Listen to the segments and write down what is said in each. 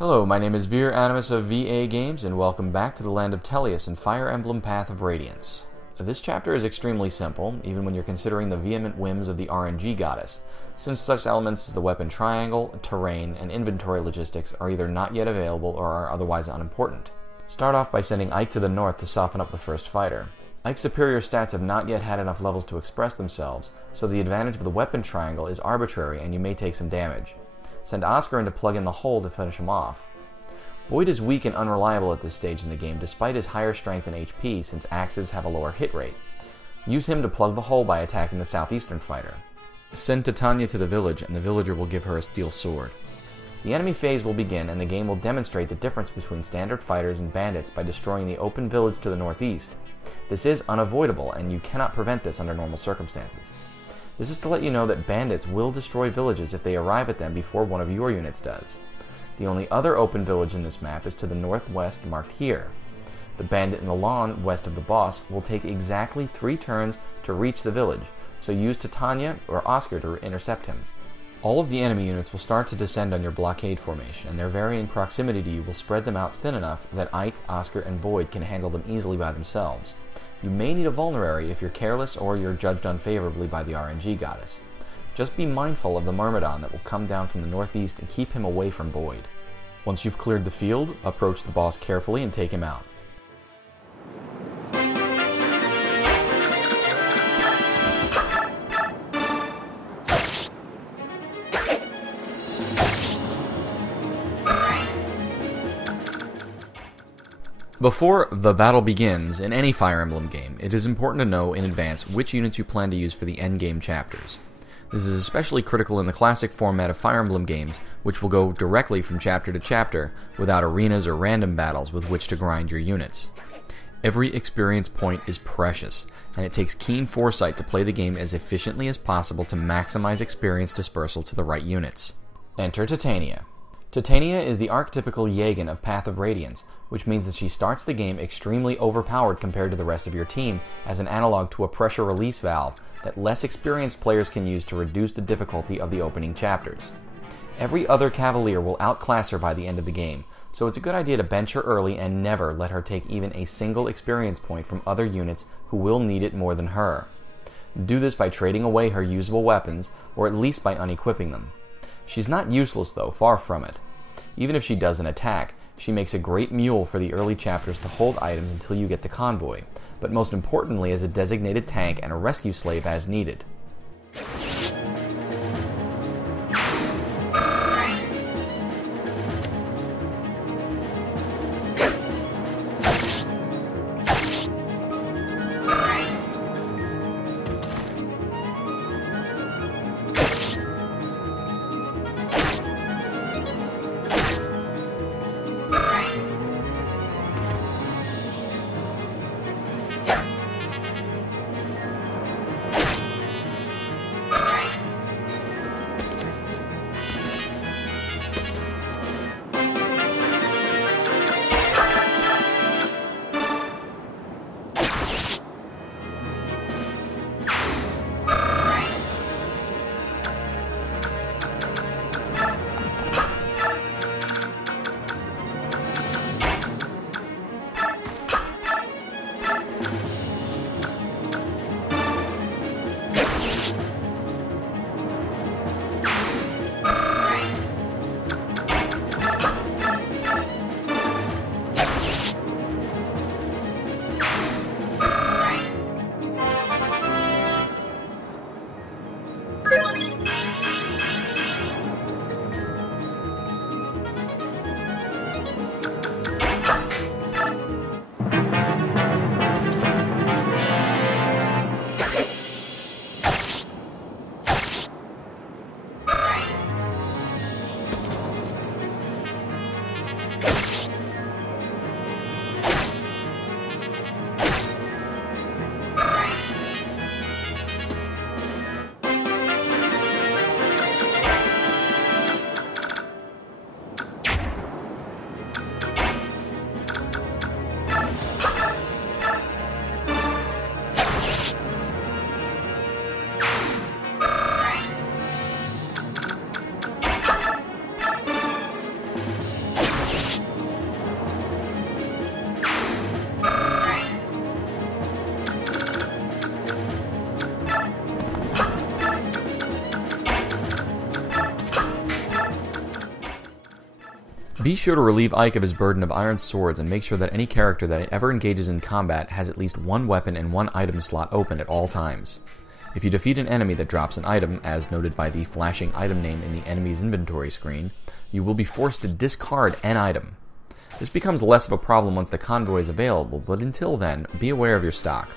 Hello, my name is Animus of VA Games, and welcome back to the land of Tellius and Fire Emblem Path of Radiance. This chapter is extremely simple, even when you're considering the vehement whims of the RNG goddess, since such elements as the weapon triangle, terrain, and inventory logistics are either not yet available or are otherwise unimportant. Start off by sending Ike to the north to soften up the first fighter. Ike's superior stats have not yet had enough levels to express themselves, so the advantage of the weapon triangle is arbitrary and you may take some damage. Send Oscar in to plug in the hole to finish him off. Boyd is weak and unreliable at this stage in the game despite his higher strength and HP since axes have a lower hit rate. Use him to plug the hole by attacking the southeastern fighter. Send Titania to the village and the villager will give her a steel sword. The enemy phase will begin and the game will demonstrate the difference between standard fighters and bandits by destroying the open village to the northeast. This is unavoidable and you cannot prevent this under normal circumstances. This is to let you know that bandits will destroy villages if they arrive at them before one of your units does. The only other open village in this map is to the northwest marked here. The bandit in the lawn west of the boss will take exactly 3 turns to reach the village, so use Titania or Oscar to intercept him. All of the enemy units will start to descend on your blockade formation, and their varying proximity to you will spread them out thin enough that Ike, Oscar, and Boyd can handle them easily by themselves. You may need a vulnerary if you're careless or you're judged unfavorably by the RNG goddess. Just be mindful of the Myrmidon that will come down from the northeast and keep him away from Boyd. Once you've cleared the field, approach the boss carefully and take him out. Before the battle begins in any Fire Emblem game, it is important to know in advance which units you plan to use for the endgame chapters. This is especially critical in the classic format of Fire Emblem games, which will go directly from chapter to chapter without arenas or random battles with which to grind your units. Every experience point is precious, and it takes keen foresight to play the game as efficiently as possible to maximize experience dispersal to the right units. Enter Titania. Titania is the archetypical Jägin of Path of Radiance, which means that she starts the game extremely overpowered compared to the rest of your team as an analog to a pressure release valve that less experienced players can use to reduce the difficulty of the opening chapters. Every other cavalier will outclass her by the end of the game, so it's a good idea to bench her early and never let her take even a single experience point from other units who will need it more than her. Do this by trading away her usable weapons, or at least by unequipping them. She's not useless though, far from it. Even if she doesn't attack, she makes a great mule for the early chapters to hold items until you get to Convoy, but most importantly as a designated tank and a rescue slave as needed. Be sure to relieve Ike of his burden of iron swords and make sure that any character that ever engages in combat has at least one weapon and one item slot open at all times. If you defeat an enemy that drops an item, as noted by the flashing item name in the enemy's inventory screen, you will be forced to discard an item. This becomes less of a problem once the convoy is available, but until then, be aware of your stock.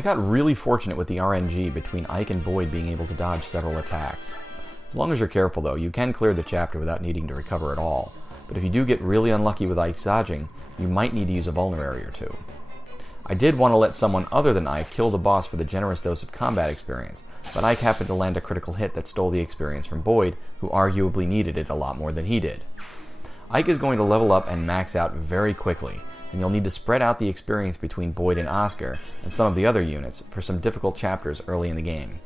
I got really fortunate with the RNG between Ike and Boyd being able to dodge several attacks. As long as you're careful though, you can clear the chapter without needing to recover at all, but if you do get really unlucky with Ike's dodging, you might need to use a vulnerary or two. I did want to let someone other than Ike kill the boss for the generous dose of combat experience, but Ike happened to land a critical hit that stole the experience from Boyd, who arguably needed it a lot more than he did. Ike is going to level up and max out very quickly, and you'll need to spread out the experience between Boyd and Oscar and some of the other units for some difficult chapters early in the game.